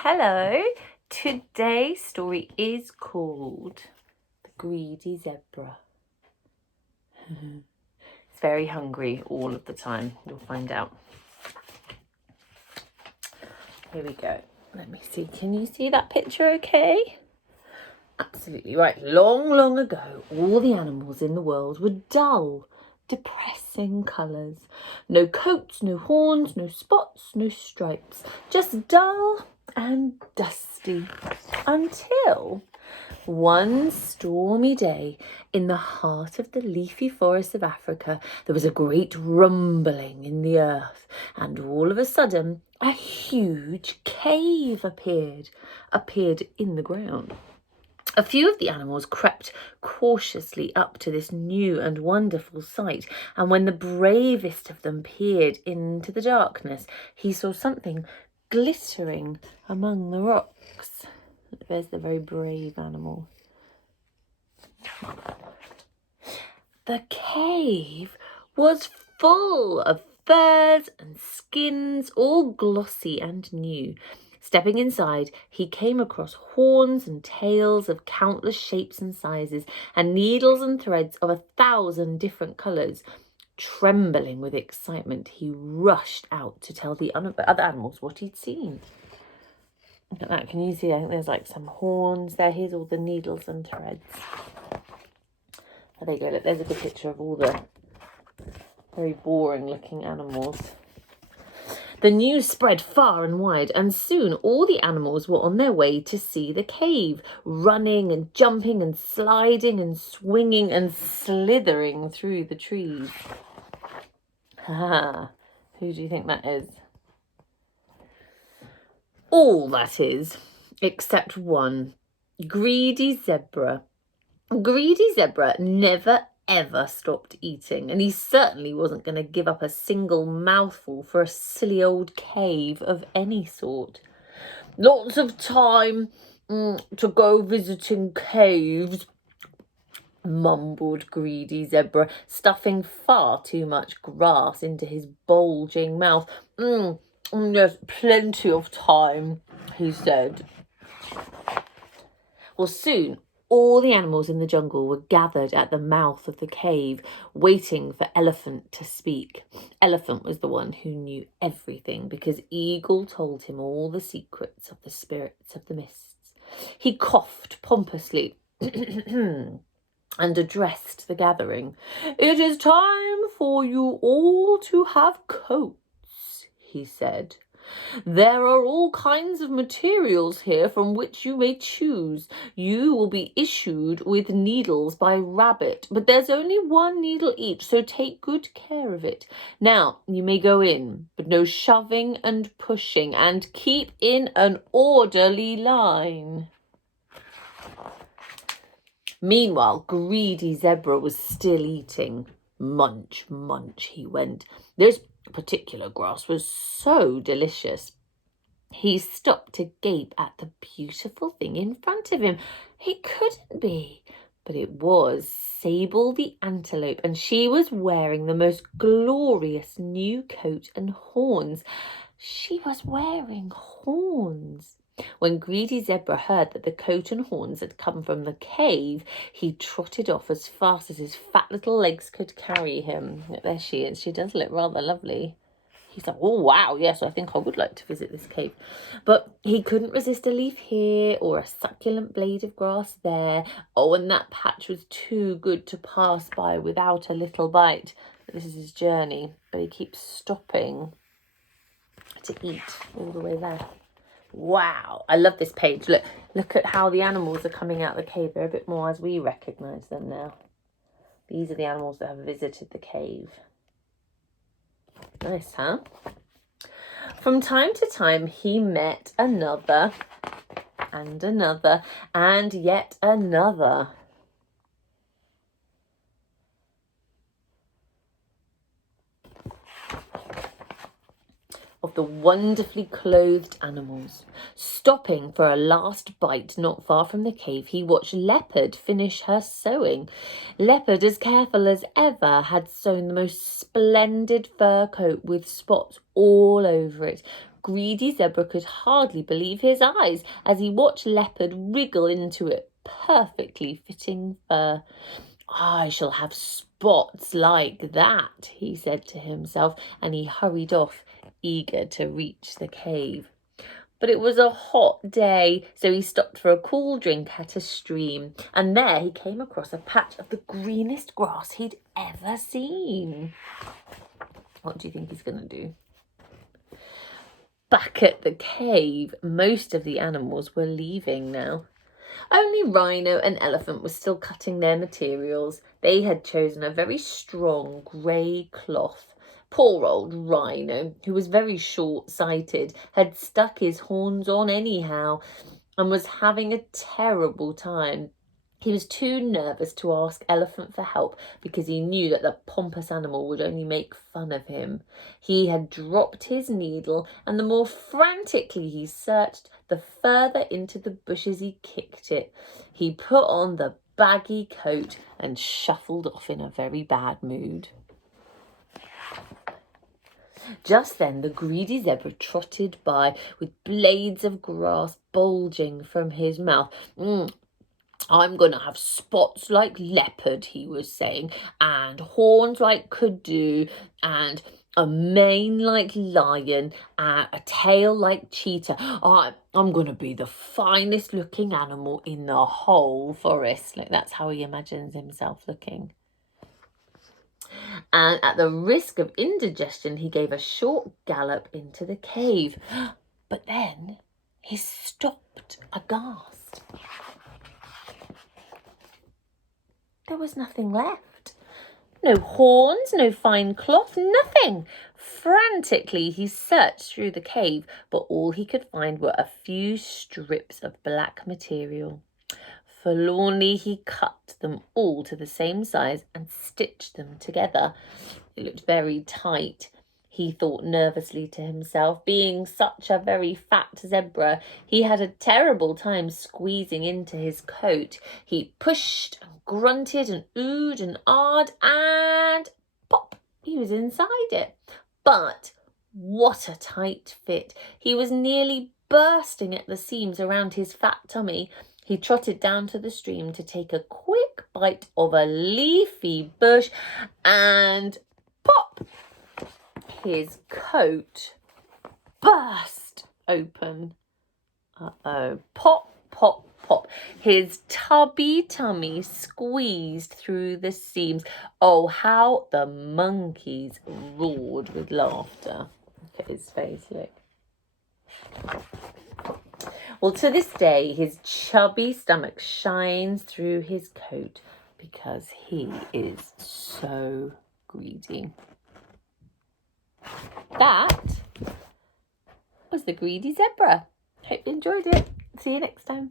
Hello, today's story is called The Greedy Zebra. It's very hungry all of the time, you'll find out. Here we go. Let me see, can you see that picture okay? Absolutely right. Long ago, all the animals in the world were dull, depressing colours. No coats, no horns, no spots, no stripes. Just dull and dusty. Until one stormy day, in the heart of the leafy forests of Africa, there was a great rumbling in the earth, and all of a sudden, a huge cave appeared in the ground. A few of the animals crept cautiously up to this new and wonderful sight, and when the bravest of them peered into the darkness, he saw something glittering among the rocks. There's the very brave animal. The cave was full of furs and skins, all glossy and new. Stepping inside, he came across horns and tails of countless shapes and sizes, and needles and threads of 1,000 different colours. Trembling with excitement, he rushed out to tell the other animals what he'd seen. Look at that, can you see? I think there's like some horns there. Here's all the needles and threads. Oh, there you go, look, there's a good picture of all the very boring looking animals. The news spread far and wide, and soon all the animals were on their way to see the cave, running and jumping and sliding and swinging and slithering through the trees. Ha! Who do you think that is? All that is, except one. Greedy Zebra. Greedy Zebra never ever stopped eating, and he certainly wasn't going to give up a single mouthful for a silly old cave of any sort. Lots of time to go visiting caves, mumbled Greedy Zebra, stuffing far too much grass into his bulging mouth. There's plenty of time, he said. Well, soon all the animals in the jungle were gathered at the mouth of the cave, waiting for Elephant to speak. Elephant was the one who knew everything, because Eagle told him all the secrets of the spirits of the mists. He coughed pompously and addressed the gathering. "It is time for you all to have coats," he said. "There are all kinds of materials here from which you may choose. You will be issued with needles by Rabbit, but there's only one needle each, so take good care of it. Now, you may go in, but no shoving and pushing, and keep in an orderly line." Meanwhile, Greedy Zebra was still eating. Munch, munch, he went. This particular grass was so delicious. He stopped to gape at the beautiful thing in front of him. It couldn't be, but it was Sable the antelope, and she was wearing the most glorious new coat and horns. She was wearing horns. When Greedy Zebra heard that the coat and horns had come from the cave, he trotted off as fast as his fat little legs could carry him. There she is. She does look rather lovely. He's like, "Oh, wow, yes, I think I would like to visit this cave." But he couldn't resist a leaf here or a succulent blade of grass there. Oh, and that patch was too good to pass by without a little bite. This is his journey, but he keeps stopping to eat all the way there. Wow, I love this page. Look at how the animals are coming out of the cave. They're a bit more as we recognise them now. These are the animals that have visited the cave. Nice, huh? From time to time, he met another and another and yet another. Of the wonderfully clothed animals. Stopping for a last bite not far from the cave, he watched Leopard finish her sewing. Leopard, as careful as ever, had sewn the most splendid fur coat with spots all over it. greedy zebra could hardly believe his eyes as he watched Leopard wriggle into it perfectly fitting fur. I shall have spots like that, he said to himself, and he hurried off, eager to reach the cave. But it was a hot day, so he stopped for a cool drink at a stream, and there he came across a patch of the greenest grass he'd ever seen. What do you think he's going to do? Back at the cave, most of the animals were leaving now. Only Rhino and Elephant were still cutting their materials. They had chosen a very strong grey cloth. Poor old Rhino, who was very short-sighted, had stuck his horns on anyhow and was having a terrible time. He was too nervous to ask Elephant for help because he knew that the pompous animal would only make fun of him. He had dropped his needle, and the more frantically he searched, the further into the bushes he kicked it. He put on the baggy coat and shuffled off in a very bad mood. Just then the greedy zebra trotted by with blades of grass bulging from his mouth. I'm going to have spots like Leopard, he was saying, and horns like Kudu, and a mane like Lion, and a tail like Cheetah. I'm going to be the finest looking animal in the whole forest. Like, that's how he imagines himself looking. And at the risk of indigestion, he gave a short gallop into the cave. But then he stopped aghast. There was nothing left. No horns, no fine cloth, nothing. Frantically, he searched through the cave, but all he could find were a few strips of black material. Forlornly, he cut them all to the same size and stitched them together. It looked very tight. He thought nervously to himself. Being such a very fat zebra, he had a terrible time squeezing into his coat. He pushed and grunted and oohed and ahed, and pop, he was inside it. But what a tight fit. He was nearly bursting at the seams around his fat tummy. He trotted down to the stream to take a quick bite of a leafy bush, and pop! His coat burst open. Uh-oh. Pop, pop, pop. His tubby tummy squeezed through the seams. Oh, how the monkeys roared with laughter. Look at his face, look. Well, to this day, his chubby stomach shines through his coat because he is so greedy. That was the Greedy Zebra. Hope you enjoyed it. See you next time.